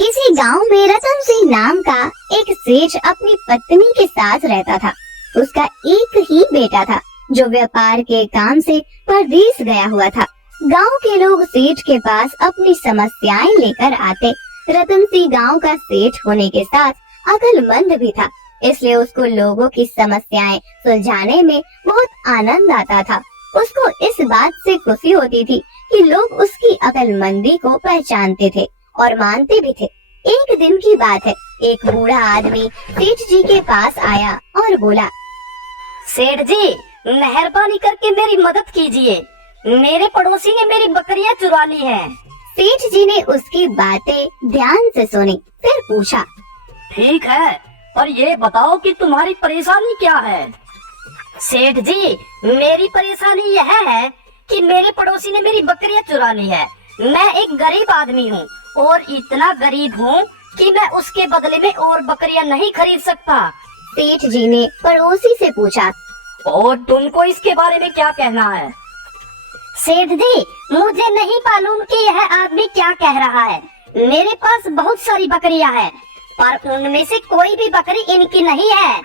किसी गांव में रतन सिंह नाम का एक सेठ अपनी पत्नी के साथ रहता था। उसका एक ही बेटा था जो व्यापार के काम से परदेश गया हुआ था। गांव के लोग सेठ के पास अपनी समस्याएं लेकर आते। रतन सिंह गांव का सेठ होने के साथ अक्लमंद भी था, इसलिए उसको लोगों की समस्याएं सुलझाने में बहुत आनंद आता था। उसको इस बात से खुशी होती थी कि लोग उसकी अक्लमंदी को पहचानते थे और मानते भी थे। एक दिन की बात है, एक बूढ़ा आदमी सेठ जी के पास आया और बोला, सेठ जी, मेहरबानी करके मेरी मदद कीजिए। मेरे पड़ोसी ने मेरी बकरियां चुरा ली हैं। सेठ जी ने उसकी बातें ध्यान से सुनी, फिर पूछा, ठीक है, पर ये बताओ कि तुम्हारी परेशानी क्या है। सेठ जी, मेरी परेशानी यह है कि मेरे पड़ोसी ने मेरी बकरियां चुरा ली है। मैं एक गरीब आदमी हूँ और इतना गरीब हूँ कि मैं उसके बदले में और बकरियां नहीं खरीद सकता। सेठ जी ने पड़ोसी से पूछा, और तुमको इसके बारे में क्या कहना है। सेठ जी, मुझे नहीं मालूम कि यह आदमी क्या कह रहा है। मेरे पास बहुत सारी बकरियां हैं, पर उनमें से कोई भी बकरी इनकी नहीं है।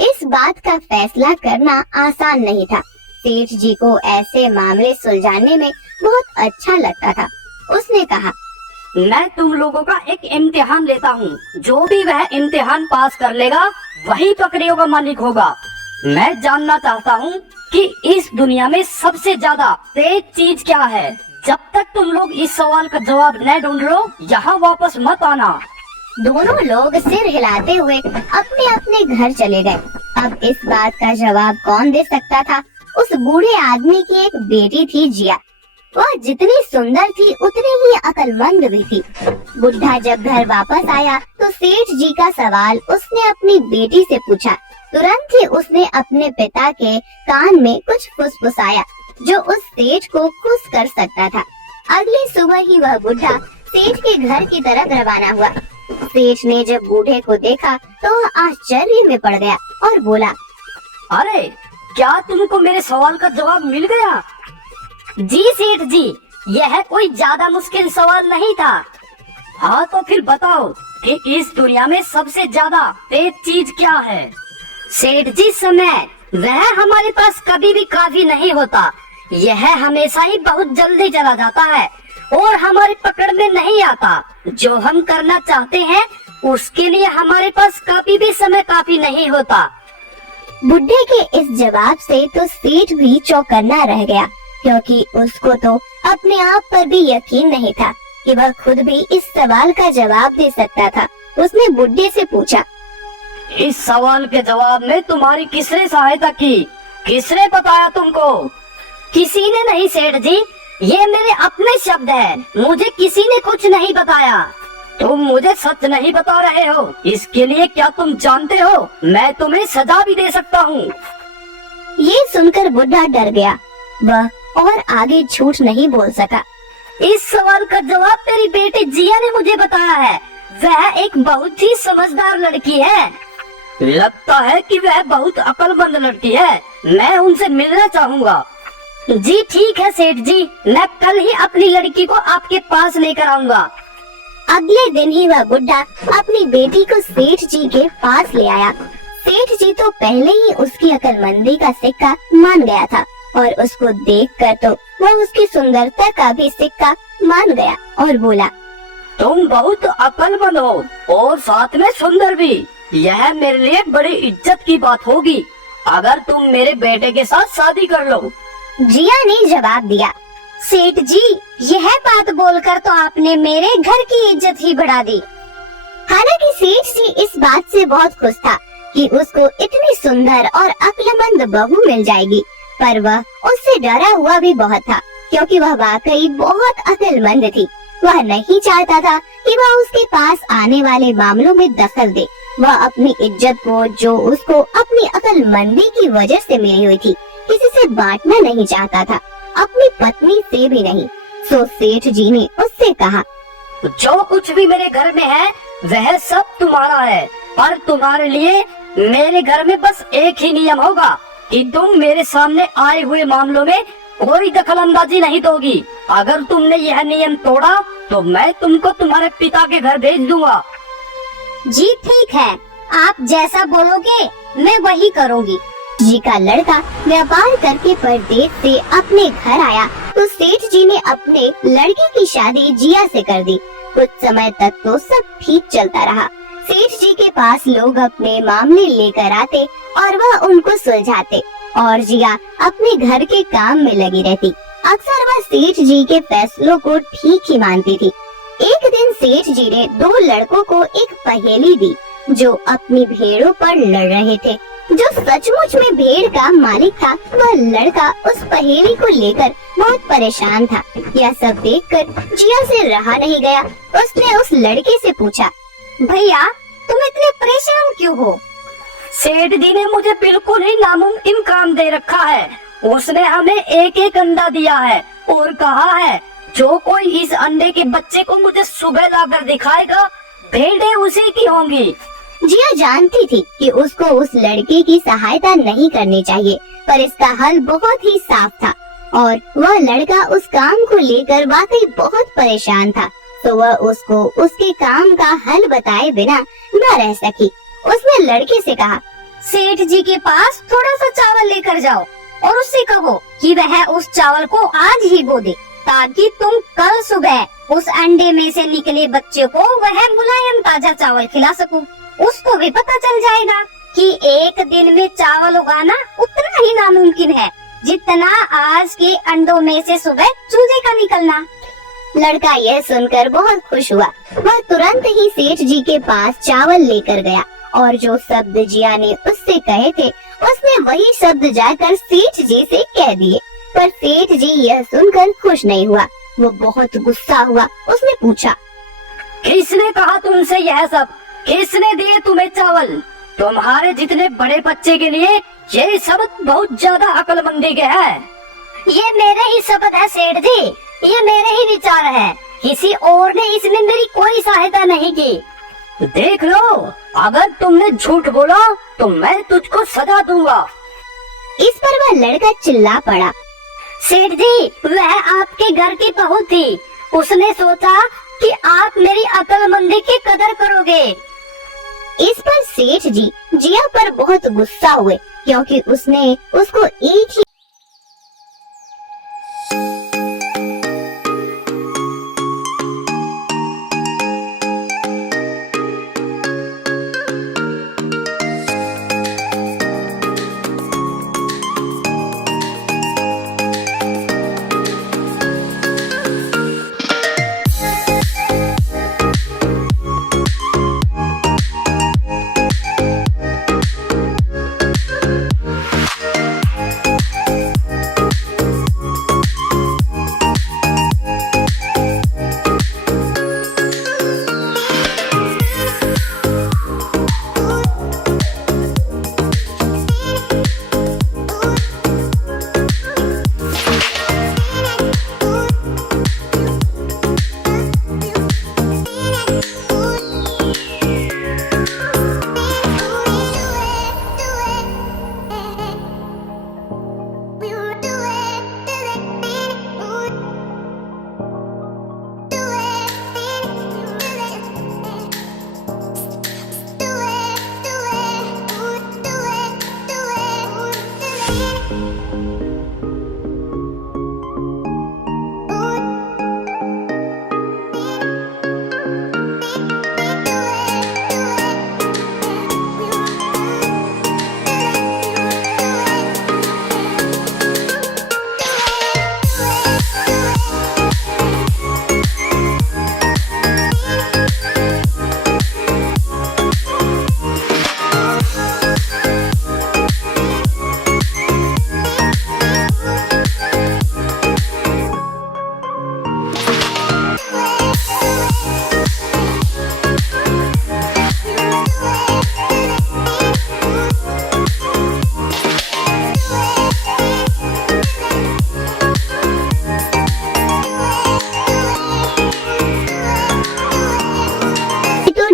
इस बात का फैसला करना आसान नहीं था। सेठ जी को ऐसे मामले सुलझाने में बहुत अच्छा लगता था। उसने कहा, मैं तुम लोगों का एक इम्तिहान लेता हूँ। जो भी वह इम्तिहान पास कर लेगा वही बकरियों का मालिक होगा। मैं जानना चाहता हूँ कि इस दुनिया में सबसे ज्यादा तेज चीज क्या है। जब तक तुम लोग इस सवाल का जवाब न ढूंढ लो, यहाँ वापस मत आना। दोनों लोग सिर हिलाते हुए अपने अपने घर चले गए। अब इस बात का जवाब कौन दे सकता था। उस बूढ़े आदमी की एक बेटी थी, जिया। वह जितनी सुंदर थी उतनी ही अक्लमंद भी थी। बुढ़ा जब घर वापस आया तो सेठ जी का सवाल उसने अपनी बेटी से पूछा। तुरंत ही उसने अपने पिता के कान में कुछ फुसफुसाया जो उस सेठ को खुश कर सकता था। अगली सुबह ही वह बुढ़ा सेठ के घर की तरफ रवाना हुआ। सेठ ने जब बूढ़े को देखा तो वह आश्चर्य में पड़ गया और बोला, अरे, क्या तुमको मेरे सवाल का जवाब मिल गया। जी सेठ जी, यह कोई ज्यादा मुश्किल सवाल नहीं था। हाँ, तो फिर बताओ कि इस दुनिया में सबसे ज्यादा तेज चीज क्या है। सेठ जी, समय। वह हमारे पास कभी भी काफी नहीं होता। यह हमेशा ही बहुत जल्दी चला जाता है और हमारी पकड़ में नहीं आता। जो हम करना चाहते हैं उसके लिए हमारे पास कभी भी समय काफी नहीं होता। बुढ़े के इस जवाब से तो सेठ भी चौकन्ना रह गया, क्योंकि उसको तो अपने आप पर भी यकीन नहीं था कि वह खुद भी इस सवाल का जवाब दे सकता था। उसने बुढ़े से पूछा, इस सवाल के जवाब में तुम्हारी किसने सहायता की। किसने बताया तुमको। किसी ने नहीं सेठ जी, ये मेरे अपने शब्द है। मुझे किसी ने कुछ नहीं बताया। तुम मुझे सच नहीं बता रहे हो, इसके लिए क्या तुम जानते हो मैं तुम्हें सजा भी दे सकता हूँ। ये सुनकर बुढ़ा डर गया। वह और आगे झूठ नहीं बोल सका। इस सवाल का जवाब मेरी बेटी जिया ने मुझे बताया है। वह एक बहुत ही समझदार लड़की है। लगता है कि वह बहुत अक्लमंद लड़की है। मैं उनसे मिलना चाहूँगा। जी ठीक है सेठ जी, मैं कल ही अपनी लड़की को आपके पास लेकर आऊँगा। अगले दिन ही वह बुढ़ा अपनी बेटी को सेठ जी के पास ले आया। सेठ जी तो पहले ही उसकी अक्लमंदी का सिक्का मान गया था और उसको देखकर तो वह उसकी सुंदरता का भी सिक्का मान गया और बोला, तुम बहुत अक्लमंद हो और साथ में सुंदर भी। यह मेरे लिए बड़ी इज्जत की बात होगी अगर तुम मेरे बेटे के साथ शादी कर लो। जिया ने जवाब दिया, सेठ जी, यह बात बोलकर तो आपने मेरे घर की इज्जत ही बढ़ा दी। हालांकि सेठ जी इस बात से बहुत खुश था कि उसको इतनी सुंदर और अक्लमंद बहू मिल जाएगी, पर वह उससे डरा हुआ भी बहुत था, क्योंकि वह वाकई बहुत अक्लमंद थी। वह नहीं चाहता था कि वह उसके पास आने वाले मामलों में दखल दे। वह अपनी इज्जत को, जो उसको अपनी अक्लमंदी की वजह से मिली हुई थी, किसी से बांटना नहीं चाहता था, अपनी पत्नी से भी नहीं। सो सेठ जी ने उससे कहा, जो कुछ भी मेरे घर में है वह सब तुम्हारा है, पर तुम्हारे लिए मेरे घर में बस एक ही नियम होगा कि तुम मेरे सामने आए हुए मामलों में कोई दखल अंदाजी नहीं दोगी। अगर तुमने यह नियम तोड़ा तो मैं तुमको तुम्हारे पिता के घर भेज दूंगा। जी ठीक है, आप जैसा बोलोगे मैं वही करूँगी। जी का लड़का व्यापार करके परदेश से अपने घर आया तो सेठ जी ने अपने लड़के की शादी जिया से कर दी। कुछ समय तक तो सब ठीक चलता रहा। सेठ जी के पास लोग अपने मामले लेकर आते और वह उनको सुलझाते और जिया अपने घर के काम में लगी रहती। अक्सर वह सेठ जी के फैसलों को ठीक ही मानती थी। एक दिन सेठ जी ने दो लड़कों को एक पहेली दी जो अपनी भेड़ों पर लड़ रहे थे। जो सचमुच में भेड़ का मालिक था, वह लड़का उस पहेली को लेकर बहुत परेशान था। यह सब देखकर जिया से रहा नहीं गया। उसने उस लड़के से पूछा, भैया तुम इतने परेशान क्यों हो? सेठ जी ने मुझे बिल्कुल ही नामुमकिन काम दे रखा है। उसने हमें एक एक अंडा दिया है और कहा है जो कोई इस अंडे के बच्चे को मुझे सुबह लाकर दिखाएगा, भेड़ें उसी की होंगी। जिया जानती थी कि उसको उस लड़के की सहायता नहीं करनी चाहिए, पर इसका हल बहुत ही साफ था और वह लड़का उस काम को लेकर वाकई बहुत परेशान था। तो वह उसको उसके काम का हल बताए बिना न रह सकी। उसने लड़के से कहा, सेठ जी के पास थोड़ा सा चावल लेकर जाओ और उससे कहो कि वह उस चावल को आज ही बो दे, ताकि तुम कल सुबह उस अंडे में से निकले बच्चे को वह मुलायम ताजा चावल खिला सको। उसको भी पता चल जाएगा कि एक दिन में चावल उगाना उतना ही नामुमकिन है जितना आज के अंडों में से सुबह चूजे का निकलना। लड़का यह सुनकर बहुत खुश हुआ। वह तुरंत ही सेठ जी के पास चावल लेकर गया और जो शब्द जिया ने उससे कहे थे उसने वही शब्द जाकर सेठ जी से कह दिए। पर सेठ जी यह सुनकर खुश नहीं हुआ, वो बहुत गुस्सा हुआ। उसने पूछा, किसने कहा तुमसे यह सब? किसने दिए तुम्हें चावल? तुम्हारे जितने बड़े बच्चे के लिए ये शब्द बहुत ज्यादा अक्लमंदी के है। ये मेरे ही शब्द है सेठ जी, ये मेरे ही विचार है, किसी और ने इसमें मेरी कोई सहायता नहीं की। देख लो, अगर तुमने झूठ बोला तो मैं तुझको सजा दूंगा। इस पर वह लड़का चिल्ला पड़ा, सेठ जी वह आपके घर की बहू थी, उसने सोचा कि आप मेरी अक्लमंदी की कदर करोगे। इस पर सेठ जी जिया पर बहुत गुस्सा हुए क्योंकि उसने उसको एक ही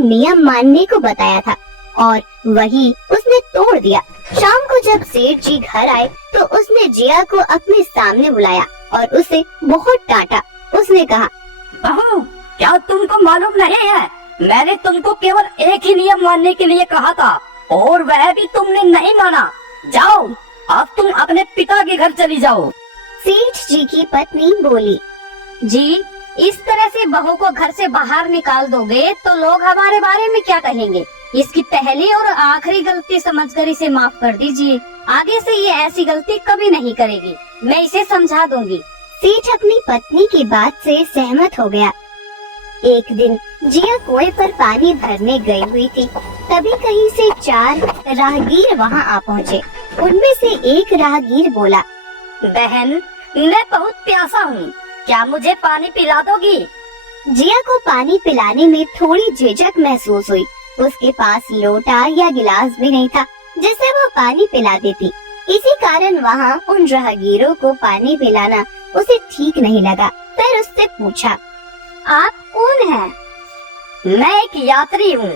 नियम मानने को बताया था और वही उसने तोड़ दिया। शाम को जब सेठ जी घर आए तो उसने जिया को अपने सामने बुलाया और उसे बहुत डांटा। उसने कहा, बहू, क्या तुमको मालूम नहीं है, मैंने तुमको केवल एक ही नियम मानने के लिए कहा था और वह भी तुमने नहीं माना। जाओ, अब तुम अपने पिता के घर चली जाओ। सेठ जी की पत्नी बोली, जी, इस तरह से बहू को घर से बाहर निकाल दोगे तो लोग हमारे बारे में क्या कहेंगे? इसकी पहली और आखिरी गलती समझकर इसे माफ कर दीजिए। आगे से ये ऐसी गलती कभी नहीं करेगी। मैं इसे समझा दूंगी। सेठ अपनी पत्नी की बात से सहमत हो गया। एक दिन जिया कुएं पर पानी भरने गई हुई थी। तभी कहीं से 4 राहगीर वहां आ पहुँचे। उनमें से एक राहगीर बोला, बहन, मैं बहुत प्यासा हूँ, क्या मुझे पानी पिला दोगी? जिया को पानी पिलाने में थोड़ी झिझक महसूस हुई। उसके पास लोटा या गिलास भी नहीं था जिससे वो पानी पिला देती। इसी कारण वहाँ उन राहगीरों को पानी पिलाना उसे ठीक नहीं लगा। फिर उससे पूछा, आप कौन हैं? मैं एक यात्री हूँ।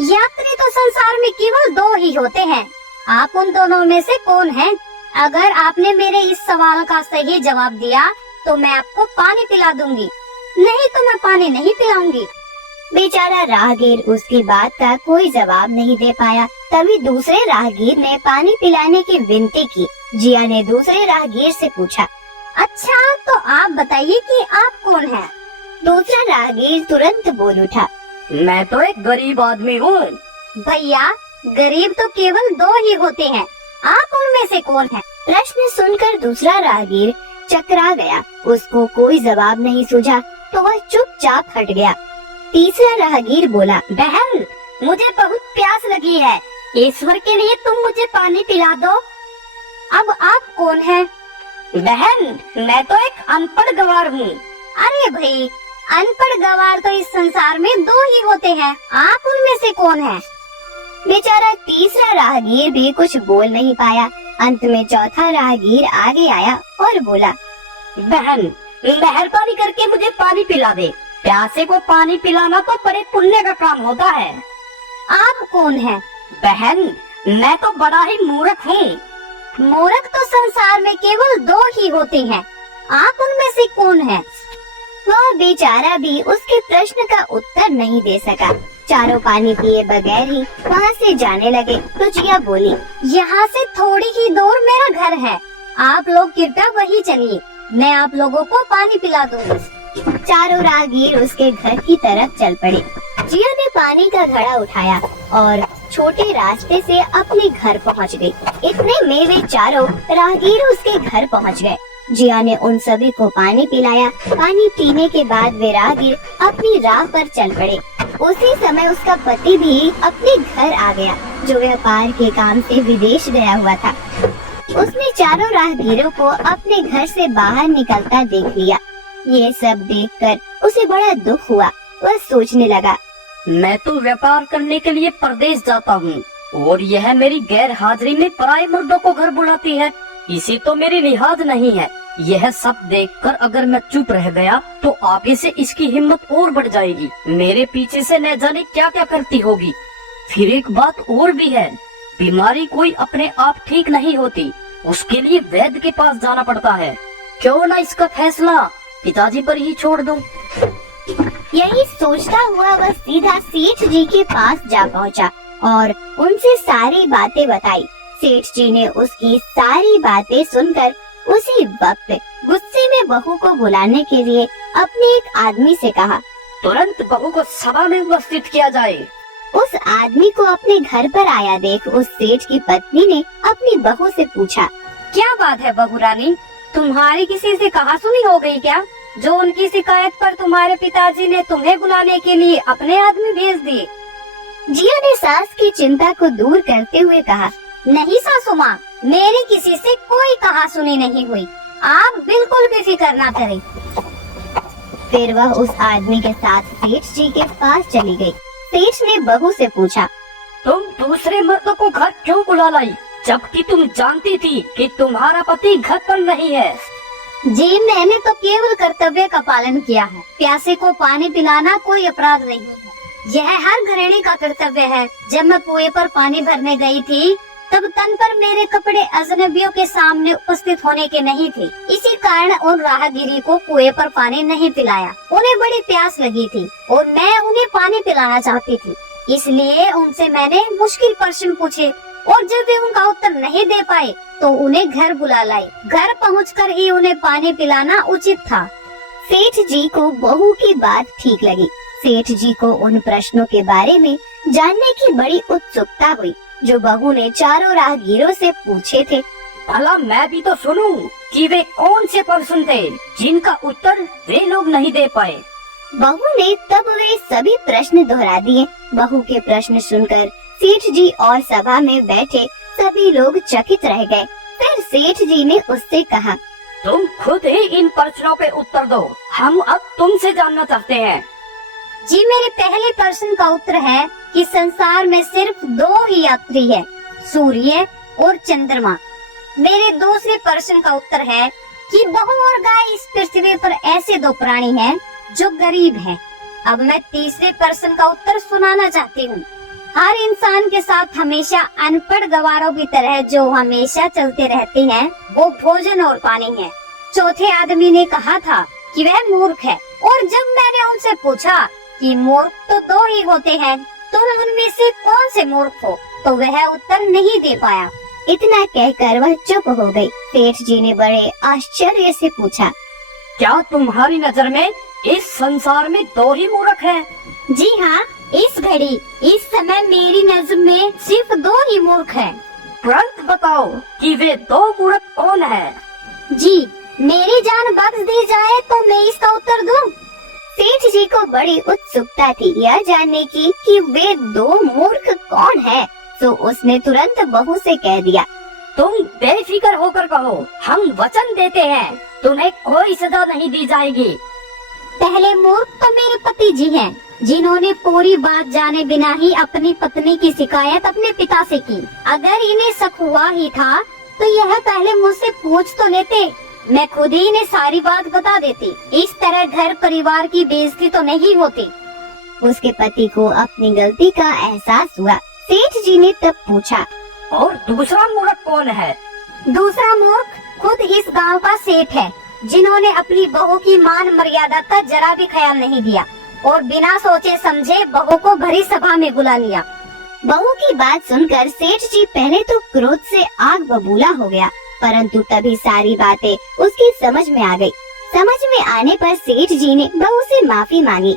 यात्री तो संसार में केवल 2 ही होते हैं। आप उन दोनों में से कौन हैं? अगर आपने मेरे इस सवाल का सही जवाब दिया तो मैं आपको पानी पिला दूंगी, नहीं तो मैं पानी नहीं पिलाऊंगी। बेचारा राहगीर उसकी बात का कोई जवाब नहीं दे पाया। तभी दूसरे राहगीर ने पानी पिलाने की विनती की। जिया ने दूसरे राहगीर से पूछा, अच्छा, तो आप बताइए कि आप कौन हैं? दूसरा राहगीर तुरंत बोल उठा, मैं तो एक गरीब आदमी हूँ। भैया, गरीब तो केवल 2 ही होते हैं। आप उनमें से कौन हैं? प्रश्न सुनकर दूसरा राहगीर चकरा गया। उसको कोई जवाब नहीं सूझा तो वह चुपचाप हट गया। तीसरा राहगीर बोला, बहन, मुझे बहुत प्यास लगी है, ईश्वर के लिए तुम मुझे पानी पिला दो। अब आप कौन हैं? बहन, मैं तो एक अनपढ़ गवार हूँ। अरे भाई, अनपढ़ गवार तो इस संसार में 2 ही होते हैं। आप उनमें से कौन हैं? बेचारा तीसरा राहगीर भी कुछ बोल नहीं पाया। अंत में चौथा राहगीर आगे आया और बोला, बहन, मेहरबानी करके मुझे पानी पिला दे। प्यासे को पानी पिलाना तो बड़े पुण्य का काम होता है। आप कौन हैं? बहन, मैं तो बड़ा ही मूर्ख हूँ। मूर्ख तो संसार में केवल 2 ही होते हैं। आप उनमें से कौन हैं? वह बेचारा भी उसके प्रश्न का उत्तर नहीं दे सका। चारों पानी पिए बगैर ही वहाँ से जाने लगे। तो जिया बोली, यहाँ से थोड़ी ही दूर मेरा घर है। आप लोग कृपया वहीं चलिए, मैं आप लोगों को पानी पिला दूंगी। चारों राहगीर उसके घर की तरफ चल पड़े। जिया ने पानी का घड़ा उठाया और छोटे रास्ते से अपने घर पहुँच गई। इतने में वे चारों राहगीर उसके घर पहुँच गए। जिया ने उन सभी को पानी पिलाया। पानी पीने के बाद वे राहगीर अपनी राह पर चल पड़े। उसी समय उसका पति भी अपने घर आ गया, जो व्यापार के काम से विदेश गया हुआ था। उसने चारों राहगीरों को अपने घर से बाहर निकलता देख लिया। ये सब देखकर उसे बड़ा दुख हुआ। वह सोचने लगा, मैं तो व्यापार करने के लिए परदेश जाता हूँ और यह मेरी गैर हाजिरी में पराये मर्दों को घर बुलाती है। इसी तो मेरी लिहाज नहीं है। यह सब देखकर अगर मैं चुप रह गया तो आगे से इसकी हिम्मत और बढ़ जाएगी। मेरे पीछे से न जाने क्या क्या करती होगी। फिर एक बात और भी है, बीमारी कोई अपने आप ठीक नहीं होती, उसके लिए वैद्य के पास जाना पड़ता है। क्यों ना इसका फैसला पिताजी पर ही छोड़ दूं। यही सोचता हुआ वह सीधा सेठ जी के पास जा पहुंचा और उनसे सारी बातें बताई। सेठ जी ने उसकी सारी बातें सुनकर उसी वक्त गुस्से में बहू को बुलाने के लिए अपने एक आदमी से कहा, तुरंत बहू को सभा में उपस्थित किया जाए। उस आदमी को अपने घर पर आया देख उस सेठ की पत्नी ने अपनी बहू से पूछा, क्या बात है बहू रानी, तुम्हारी किसी से कहासुनी हो गई क्या, जो उनकी शिकायत पर तुम्हारे पिताजी ने तुम्हें बुलाने के लिए अपने आदमी भेज दिए? जिया ने सास की चिंता को दूर करते हुए कहा, नहीं सासू माँ, मेरी किसी से कोई कहासुनी नहीं हुई, आप बिल्कुल भी फिक्र ना करें। फिर वह उस आदमी के साथ सेठ जी के पास चली गई। सेठ ने बहू से पूछा, तुम दूसरे मर्दों को घर क्यों बुला लाई, जबकि तुम जानती थी कि तुम्हारा पति घर पर नहीं है? जी, मैंने तो केवल कर्तव्य का पालन किया है। प्यासे को पानी पिलाना कोई अपराध नहीं है, यह हर गृहिणी का कर्तव्य है। जब मैं कुएं पर पानी भरने गई थी तब तन पर मेरे कपड़े अजनबियों के सामने उपस्थित होने के नहीं थे। इसी कारण उन राहगीरी को कुएं पर पानी नहीं पिलाया। उन्हें बड़ी प्यास लगी थी और मैं उन्हें पानी पिलाना चाहती थी, इसलिए उनसे मैंने मुश्किल प्रश्न पूछे और जब वे उनका उत्तर नहीं दे पाए तो उन्हें घर बुला लाई। घर पहुंचकर ही उन्हें पानी पिलाना उचित था। सेठ जी को बहू की बात ठीक लगी। सेठ जी को उन प्रश्नों के बारे में जानने की बड़ी उत्सुकता हुई जो बहू ने चारों राहगीरों से पूछे थे। भला मैं भी तो सुनूं कि वे कौन से प्रश्न थे जिनका उत्तर वे लोग नहीं दे पाए। बहू ने तब वे सभी प्रश्न दोहरा दिए। बहू के प्रश्न सुनकर सेठ जी और सभा में बैठे सभी लोग चकित रह गए। फिर सेठ जी ने उससे कहा, तुम खुद ही इन प्रश्नों पे उत्तर दो, हम अब तुमसे जानना चाहते हैं। जी, मेरे पहले प्रश्न का उत्तर है कि संसार में सिर्फ 2 ही यात्री है, सूर्य और चंद्रमा। मेरे दूसरे प्रश्न का उत्तर है कि बहू और गाय इस पृथ्वी पर ऐसे 2 प्राणी हैं जो गरीब हैं। अब मैं तीसरे प्रश्न का उत्तर सुनाना चाहती हूँ। हर इंसान के साथ हमेशा अनपढ़ गवारों की तरह जो हमेशा चलते रहते हैं वो भोजन और पानी है। चौथे आदमी ने कहा था कि वह मूर्ख है और जब मैंने उनसे पूछा कि मूर्ख तो 2 ही होते हैं, तुम उनमें से कौन से मूर्ख हो, तो वह उत्तर नहीं दे पाया। इतना कहकर वह चुप हो गई। सेठ जी ने बड़े आश्चर्य से पूछा, क्या तुम्हारी नजर में इस संसार में 2 ही मूर्ख हैं? जी हाँ, इस घड़ी इस समय मेरी नजर में सिर्फ 2 ही मूर्ख हैं। तुरंत बताओ कि वे 2 मूर्ख कौन है? जी, मेरी जान बख्श दी जाए तो मैं इसका उत्तर दूं। सेठ जी को बड़ी उत्सुकता थी यह जानने की कि वे 2 मूर्ख कौन हैं, तो उसने तुरंत बहू से कह दिया, तुम बेफिक्र होकर कहो, हम वचन देते हैं तुम्हें कोई सजा नहीं दी जाएगी। पहले मूर्ख तो मेरे पति जी हैं, जिन्होंने पूरी बात जाने बिना ही अपनी पत्नी की शिकायत अपने पिता से की। अगर इन्हें शक हुआ ही था तो यह पहले मुझसे पूछ तो लेते, मैं खुद ही इन्हें सारी बात बता देती। इस तरह घर परिवार की बेइज्जती तो नहीं होती। उसके पति को अपनी गलती का एहसास हुआ। सेठ जी ने तब पूछा, और दूसरा मूर्ख कौन है? दूसरा मूर्ख खुद इस गांव का सेठ है, जिन्होंने अपनी बहू की मान मर्यादा का जरा भी ख्याल नहीं किया और बिना सोचे समझे बहू को भरी सभा में बुला लिया। बहू की बात सुनकर सेठ जी पहले तो क्रोध से आग बबूला हो गया, परंतु तभी सारी बातें उसकी समझ में आ गई। समझ में आने पर सेठ जी ने बहू से माफी मांगी